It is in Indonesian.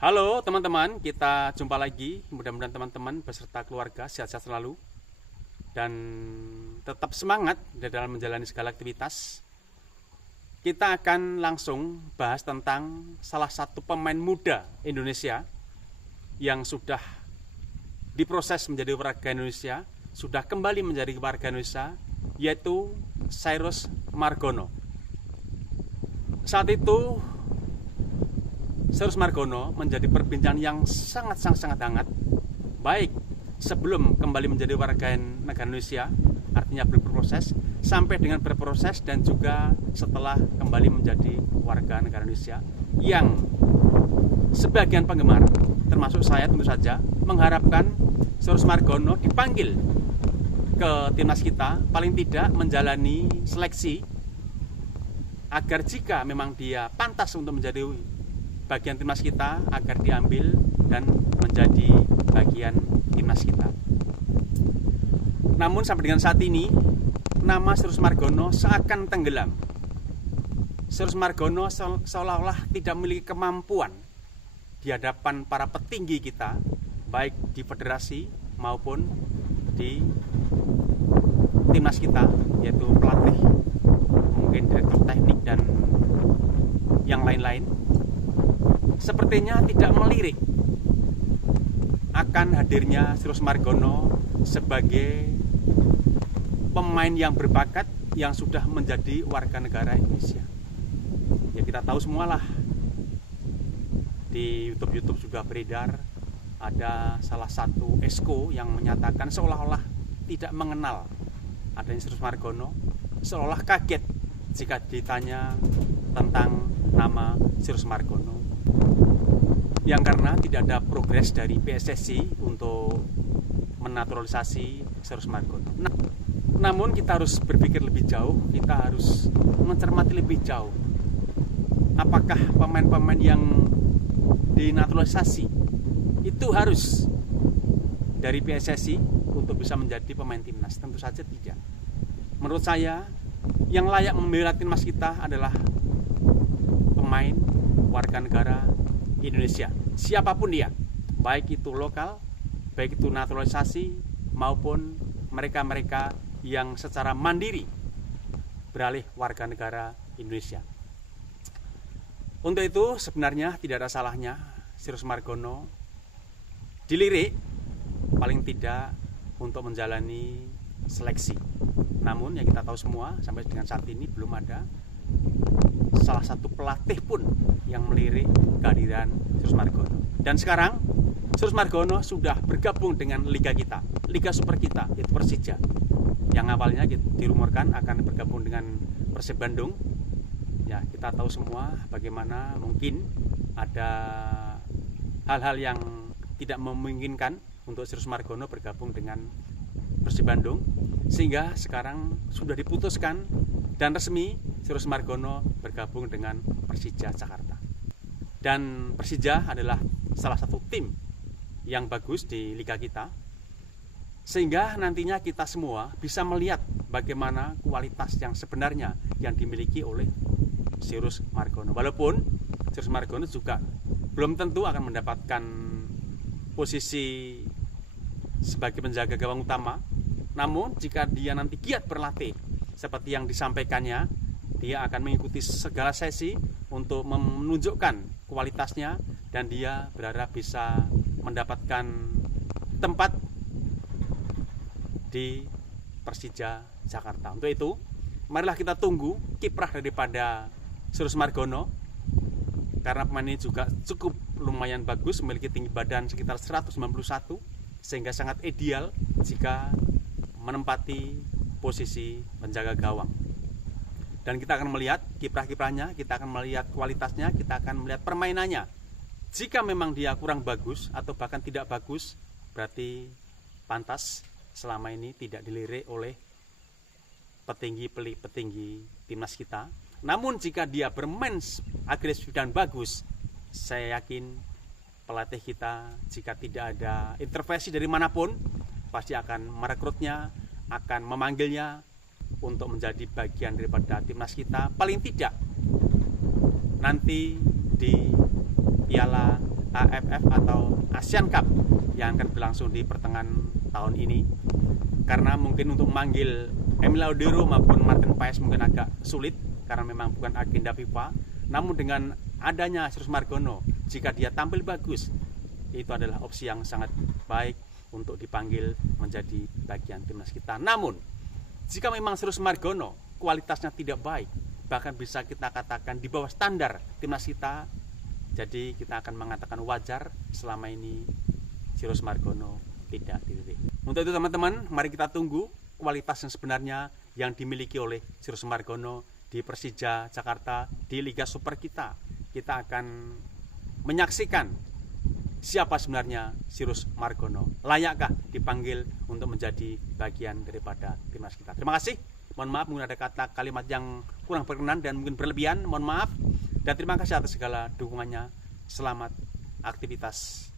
Halo teman-teman, kita jumpa lagi. Mudah-mudahan teman-teman beserta keluarga sehat-sehat selalu dan tetap semangat di dalam menjalani segala aktivitas. Kita akan langsung bahas tentang salah satu pemain muda Indonesia yang sudah diproses menjadi warga Indonesia, sudah kembali menjadi warga Indonesia, yaitu Cyrus Margono. Saat itu Cyrus Margono menjadi perbincangan yang sangat hangat, baik sebelum kembali menjadi warga negara Indonesia, artinya berproses, sampai dengan berproses dan juga setelah kembali menjadi warga negara Indonesia, yang sebagian penggemar, termasuk saya tentu saja, mengharapkan Cyrus Margono dipanggil ke timnas kita, paling tidak menjalani seleksi, agar jika memang dia pantas untuk menjadi bagian timnas kita, agar diambil dan menjadi bagian timnas kita. Namun sampai dengan saat ini, nama Cyrus Margono seakan tenggelam. Cyrus Margono seolah-olah tidak memiliki kemampuan di hadapan para petinggi kita, baik di federasi maupun di timnas kita, yaitu pelatih, mungkin direktur teknik dan yang lain-lain. Sepertinya tidak melirik akan hadirnya Cyrus Margono sebagai pemain yang berbakat yang sudah menjadi warga negara Indonesia. Ya, kita tahu semualah, di YouTube juga beredar ada salah satu esko yang menyatakan seolah-olah tidak mengenal adanya Cyrus Margono, seolah kaget jika ditanya tentang nama Cyrus Margono, yang karena tidak ada progres dari PSSI untuk menaturalisasi Cyrus Margono. Namun kita harus berpikir lebih jauh, kita harus mencermati lebih jauh. Apakah pemain-pemain yang dinaturalisasi itu harus dari PSSI untuk bisa menjadi pemain timnas? Tentu saja tidak. Menurut saya, yang layak membela timnas kita adalah pemain warga negara Indonesia, siapapun dia, baik itu lokal, baik itu naturalisasi, maupun mereka-mereka yang secara mandiri beralih warga negara Indonesia. Untuk itu sebenarnya tidak ada salahnya Cyrus Margono dilirik, paling tidak untuk menjalani seleksi. Namun yang kita tahu semua, sampai dengan saat ini belum ada salah satu pelatih pun yang melirik kehadiran Cyrus Margono. Dan sekarang Cyrus Margono sudah bergabung dengan liga kita, liga super kita, yaitu Persija, yang awalnya dirumorkan akan bergabung dengan Persib Bandung. Ya, kita tahu semua bagaimana mungkin ada hal-hal yang tidak memungkinkan untuk Cyrus Margono bergabung dengan Persib Bandung, sehingga sekarang sudah diputuskan dan resmi Cyrus Margono bergabung dengan Persija Jakarta. Dan Persija adalah salah satu tim yang bagus di liga kita, sehingga nantinya kita semua bisa melihat bagaimana kualitas yang sebenarnya yang dimiliki oleh Cyrus Margono. Walaupun Cyrus Margono juga belum tentu akan mendapatkan posisi sebagai penjaga gawang utama, namun jika dia nanti giat berlatih seperti yang disampaikannya, dia akan mengikuti segala sesi untuk menunjukkan kualitasnya, dan dia berharap bisa mendapatkan tempat di Persija Jakarta. Untuk itu, marilah kita tunggu kiprah daripada Cyrus Margono, karena pemain ini juga cukup lumayan bagus, memiliki tinggi badan sekitar 191, sehingga sangat ideal jika menempati posisi penjaga gawang. Dan kita akan melihat kiprah-kiprahnya, kita akan melihat kualitasnya, kita akan melihat permainannya. Jika memang dia kurang bagus atau bahkan tidak bagus, berarti pantas selama ini tidak dilirik oleh petinggi timnas kita. Namun jika dia bermain agresif dan bagus, saya yakin pelatih kita, jika tidak ada intervensi dari manapun, pasti akan merekrutnya, akan memanggilnya untuk menjadi bagian daripada timnas kita, paling tidak nanti di Piala AFF atau Asian Cup yang akan berlangsung di pertengahan tahun ini. Karena mungkin untuk memanggil Emil Audero maupun Martin Paes mungkin agak sulit karena memang bukan agenda FIFA. Namun dengan adanya Sirus Margono, jika dia tampil bagus, itu adalah opsi yang sangat baik untuk dipanggil menjadi bagian timnas kita. Namun jika memang Sirus Margono kualitasnya tidak baik, bahkan bisa kita katakan di bawah standar timnas kita, jadi kita akan mengatakan wajar selama ini Sirus Margono tidak dilirik. Untuk itu teman-teman, mari kita tunggu kualitas yang sebenarnya yang dimiliki oleh Sirus Margono di Persija Jakarta di Liga Super kita. Kita akan menyaksikan siapa sebenarnya Sirus Margono. Layakkah dipanggil untuk menjadi bagian daripada timnas kita? Terima kasih. Mohon maaf mungkin ada kata kalimat yang kurang berkenan dan mungkin berlebihan. Mohon maaf. Dan terima kasih atas segala dukungannya. Selamat aktivitas